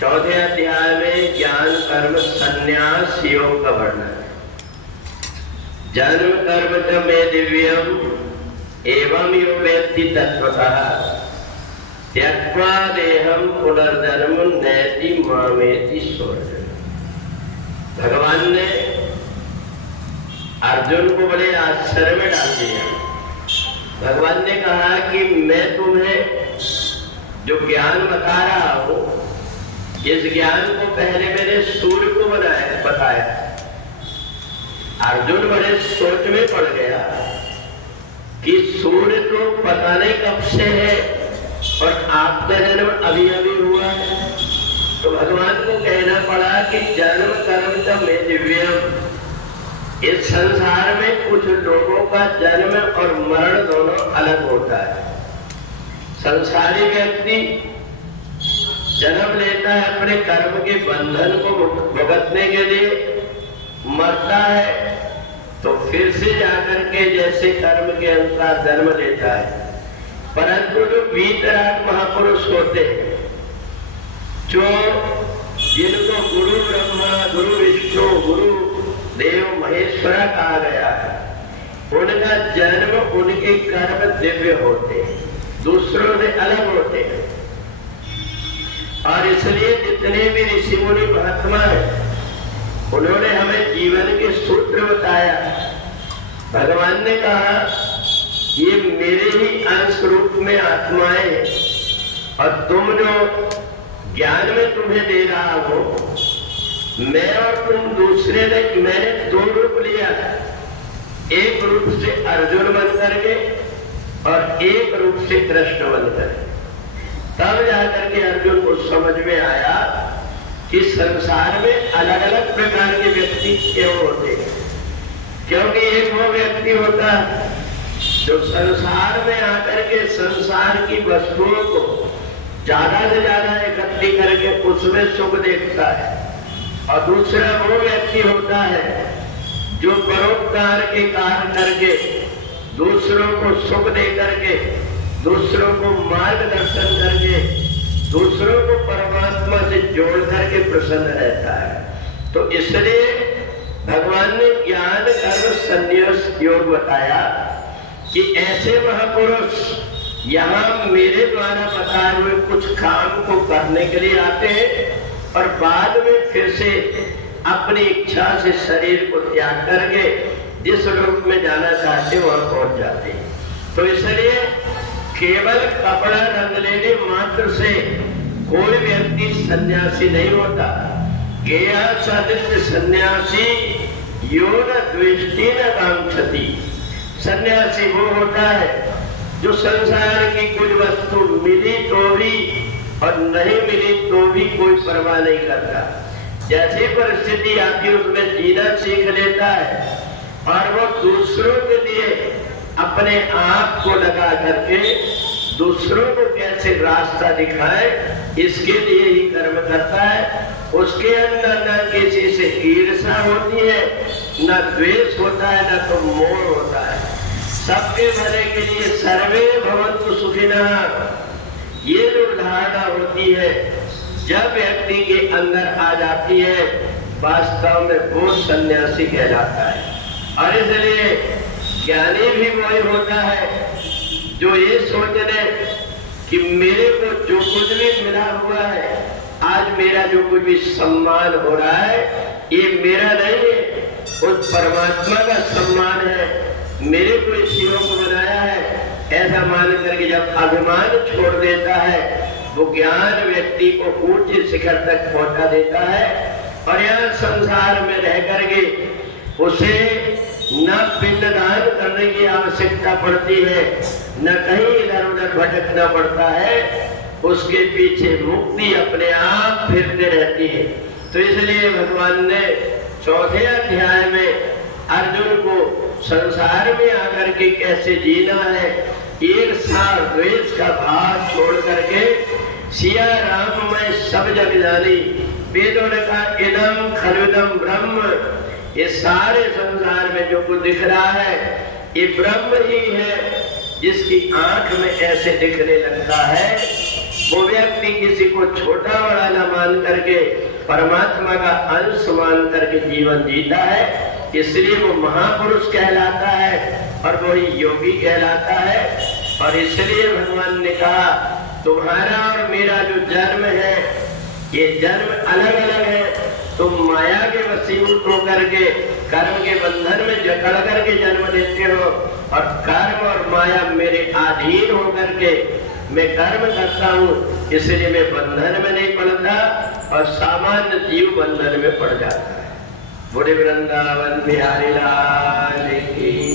चौथे अध्याय में ज्ञान कर्म संन्यास योग का वर्णन है। जन्म कर्म च मे दिव्यम एवं यो वेत्ति तत्वतः त्यक्त्वा देहम पुनर्जन्म नैति मामेति सोच। भगवान ने अर्जुन को बड़े आश्चर्य में डाल दिया। भगवान ने कहा कि मैं तुम्हें जो ज्ञान बता रहा हूं, इस ज्ञान को पहले मैंने सूर्य को बताया। अर्जुन बड़े सोच में पड़ गया कि सूर्य तो पता नहीं कब से है और आपका जन्म अभी अभी हुआ है। तो भगवान को कहना पड़ा कि जन्म कर्म च मे दिव्यम। इस संसार में कुछ लोगों का जन्म और मरण दोनों अलग होता है। संसारी व्यक्ति जन्म लेता है अपने कर्म के बंधन को भुगतने के लिए, मरता है तो फिर से जाकर के जैसे कर्म के अनुसार जन्म लेता है। परंतु जो वीतराग महापुरुष होते हैं, जो जिनको गुरु ब्रह्मा गुरु विष्णु गुरु देव महेश्वर कहा गया है, उनका जन्म उनके कर्म दिव्य होते हैं, दूसरों से अलग होते हैं। और इसलिए जितने भी ऋषि मुनि महात्मा हैं, उन्होंने हमें जीवन के सूत्र बताया। भगवान ने कहा ये मेरे ही अंश रूप में आत्माएं हैं और तुम जो ज्ञान में तुम्हें दे रहा हो, मैं और तुम दूसरे ने, मैंने दो रूप लिया। एक रूप से अर्जुन बन करके और एक रूप से कृष्ण बन करके। तब जाकर के अर्जुन को समझ में आया कि संसार में अलग अलग प्रकार के व्यक्ति क्यों होते हैं। क्योंकि एक वो व्यक्ति होता है जो संसार में आकर के संसार की वस्तुओं को ज्यादा से ज्यादा इकट्ठी करके उसमें सुख देखता है, और दूसरा वो व्यक्ति होता है जो परोपकार के कार्य करके दूसरों को सुख दे करके, दूसरों को मार्गदर्शन करके, दूसरों को परमात्मा से जोड़ करके प्रसन्न रहता है। तो इसलिए भगवान ने ज्ञान कर्म संन्यास योग बताया कि ऐसे महापुरुष यहाँ मेरे द्वारा बताए हुए कुछ काम को करने के लिए आते हैं और बाद में फिर से अपनी इच्छा से शरीर को त्याग करके जिस रूप में जाना चाहते वहां पहुंच जाते हैं। तो इसलिए केवल कपड़ा रंग लेने मात्र से कोई व्यक्ति सन्यासी नहीं होता। गेया सादित्य सन्यासी यो न द्वेष्टि न कांक्षति। सन्यासी वो होता है जो संसार की कुछ वस्तु मिली तो भी और नहीं मिली तो भी कोई परवाह नहीं करता। जैसी परिस्थिति आती उसमें जीना सीख लेता है और वो दूसरों के लिए अपने आप को लगा करके दूसरों को कैसे रास्ता दिखाए, इसके लिए ही कर्म करता है। उसके अंदर न किसी से ईर्ष्या होती है, न द्वेष होता है, न तो मोह होता है। सबके भले के लिए सर्वे भवन्तु सुखिनः, ये जो धारणा होती है जब व्यक्ति के अंदर आ जाती है, वास्तव में वो सन्यासी कहलाता है। और इसलिए ज्ञानी भी वही होता है जो ये सोच ले कि मेरे को जो कुछ भी मिला हुआ है, आज मेरा जो कुछ भी सम्मान हो रहा है, ये मेरा नहीं है, उस परमात्मा का सम्मान है, मेरे को इस जीवों को बनाया है। ऐसा मान करके जब अभिमान छोड़ देता है, वो ज्ञान व्यक्ति को ऊंचे शिखर तक पहुंचा देता है। और यहाँ संसार में रह करके उसे न पिंडदान करने की आवश्यकता पड़ती है, न कहीं इधर उधर भटकना पड़ता है, उसके पीछे मुक्ति अपने आप फिरते रहती है। तो इसलिए भगवान ने चौथे अध्याय में अर्जुन को संसार में आकर के कैसे जीना है, ईर्ष्या द्वेष का भाव छोड़ करके सिया राम मैं सब जग जानी, वेदों ने कहा इदम खलुदम ब्रह्म, ये सारे संसार में जो कुछ दिख रहा है ये ब्रह्म ही है। जिसकी आंख में ऐसे दिखने लगता है वो व्यक्ति किसी को छोटा बड़ा न मान मान करके, परमात्मा का अंश मान करके जीवन जीता है, इसलिए वो महापुरुष कहलाता है और वही योगी कहलाता है। और इसलिए भगवान ने कहा तुम्हारा और मेरा जो जन्म है ये जन्म अलग अलग है। तुम माया के वशीभूत होकर के कर्म के बंधन में जकड़ करके जन्म लेते हो और कर्म और माया मेरे अधीन होकर के मैं कर्म करता हूँ, इसलिए मैं बंधन में नहीं पड़ता और सामान्य जीव बंधन में पड़ जाता है। बोले वृंदावन बिहारी लाल की।